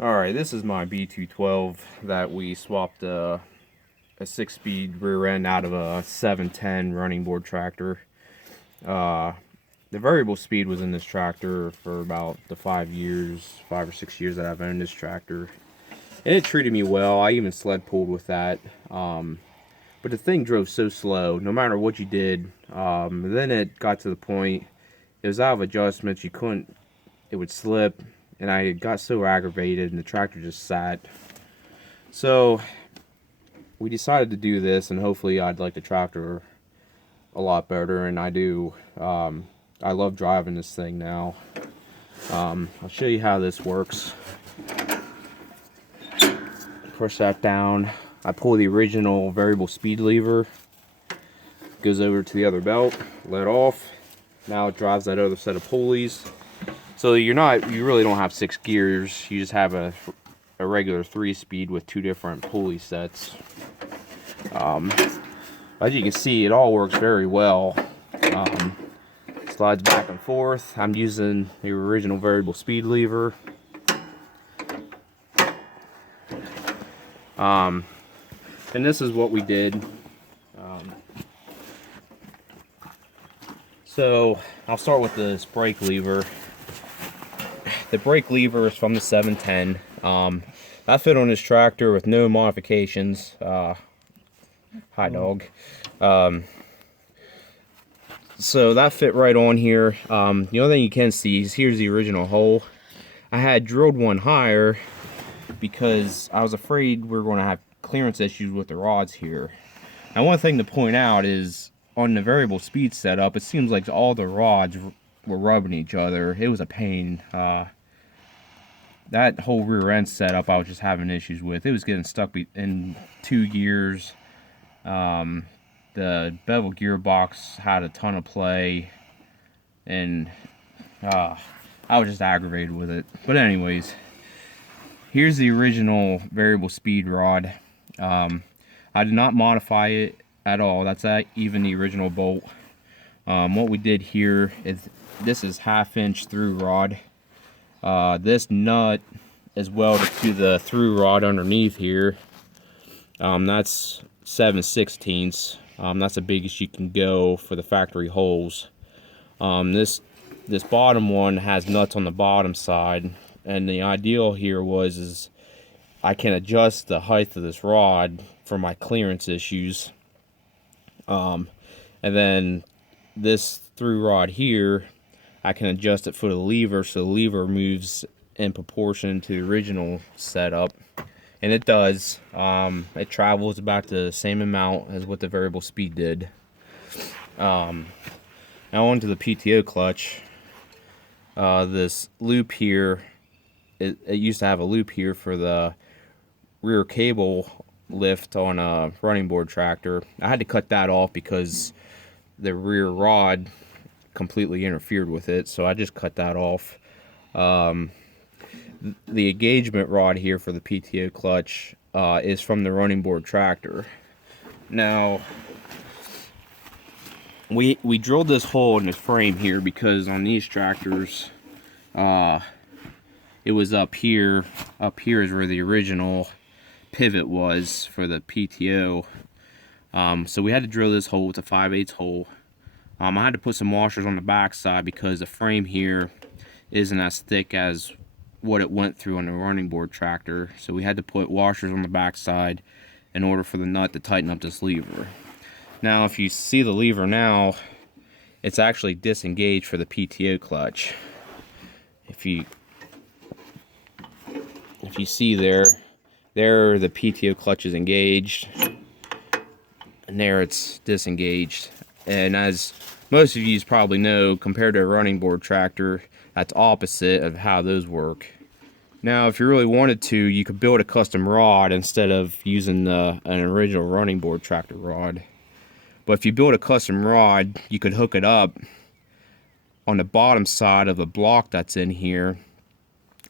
Alright, this is my B212 that we swapped a 6-speed rear end out of a 710 running board tractor. Uh, the variable speed was in this tractor for about the 5 or 6 years that I've owned this tractor. And it treated me well. I even sled pulled with that. But the thing drove so slow, no matter what you did. Then it got to the point, it was out of adjustments, you couldn't, it would slip. And I got so aggravated and the tractor just sat. So we decided to do this, and hopefully I'd like the tractor a lot better, and I do. I love driving this thing now. I'll show you how this works. Push that down. I pull the original variable speed lever. Goes over to the other belt. Let off. Now it drives that other set of pulleys. So you really don't have 6 gears. You just have a regular 3-speed with 2 different pulley sets. As you can see, it all works very well. Slides back and forth. I'm using the original variable speed lever. And this is what we did. So I'll start with this brake lever. The brake lever is from the 710. That fit on this tractor with no modifications. Hi, dog. So that fit right on here. The only thing you can see is here's the original hole. I had drilled one higher because I was afraid we were going to have clearance issues with the rods here. Now, one thing to point out is on the variable speed setup, it seems like all the rods were rubbing each other. It was a pain. That whole rear end setup I was just having issues with. It was getting stuck in 2 gears. The bevel gearbox had a ton of play, and I was just aggravated with it. But anyways, here's the original variable speed rod. I did not modify it at all. That's even the original bolt. What we did here is this is 1/2-inch through rod. This nut is welded to the through rod underneath here. That's 7/16. That's the biggest you can go for the factory holes. This bottom one has nuts on the bottom side, and the ideal here is I can adjust the height of this rod for my clearance issues. And then this through rod here, I can adjust it for the lever, so the lever moves in proportion to the original setup. And it does. It travels about the same amount as what the variable speed did. Now onto the PTO clutch. This loop here, it used to have a loop here for the rear cable lift on a running board tractor. I had to cut that off because the rear rod completely interfered with it, so I just cut that off. The engagement rod here for the PTO clutch is from the running board tractor. Now, we drilled this hole in the frame here because on these tractors, it was up here. Up here is where the original pivot was for the PTO. So we had to drill this hole with a 5/8 hole. I had to put some washers on the back side because the frame here isn't as thick as what it went through on the running board tractor, so we had to put washers on the back side in order for the nut to tighten up this lever. Now if you see the lever now, it's actually disengaged for the PTO clutch. If you see there the PTO clutch is engaged, and there it's disengaged. And as most of you probably know, compared to a running board tractor, that's opposite of how those work. Now, if you really wanted to, you could build a custom rod instead of using an original running board tractor rod. But if you build a custom rod, you could hook it up on the bottom side of the block that's in here,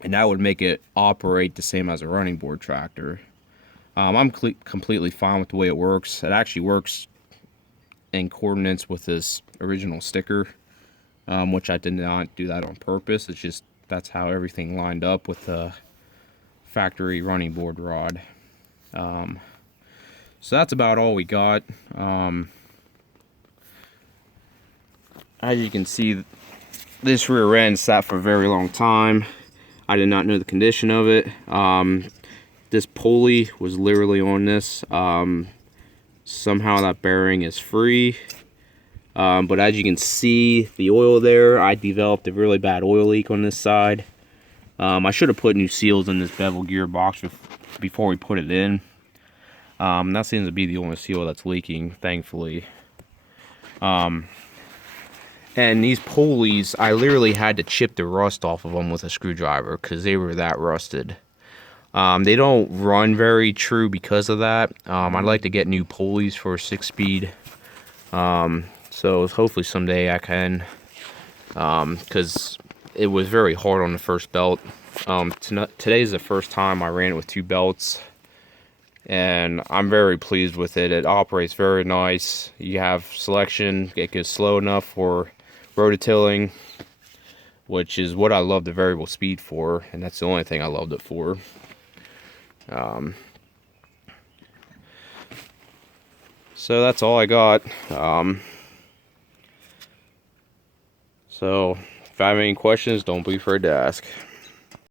and that would make it operate the same as a running board tractor. I'm completely fine with the way it works. It actually works in coordinates with this original sticker. Which I did not do that on purpose. It's just that's how everything lined up with the factory running board rod. So that's about all we got. As you can see, this rear end sat for a very long time. I did not know the condition of it. This pulley was literally on this. Somehow that bearing is free. But as you can see, the oil there, I developed a really bad oil leak on this side. I should have put new seals in this bevel gearbox before we put it in. That seems to be the only seal that's leaking, thankfully. And these pulleys, I literally had to chip the rust off of them with a screwdriver because they were that rusted. They don't run very true because of that. I'd like to get new pulleys for a 6-speed. So hopefully someday I can, because it was very hard on the first belt. Today's the first time I ran it with 2 belts, and I'm very pleased with it. It operates very nice. You have selection. It goes slow enough for rototilling, which is what I love the variable speed for, and that's the only thing I loved it for. So that's all I got. So if I have any questions, don't be afraid to ask.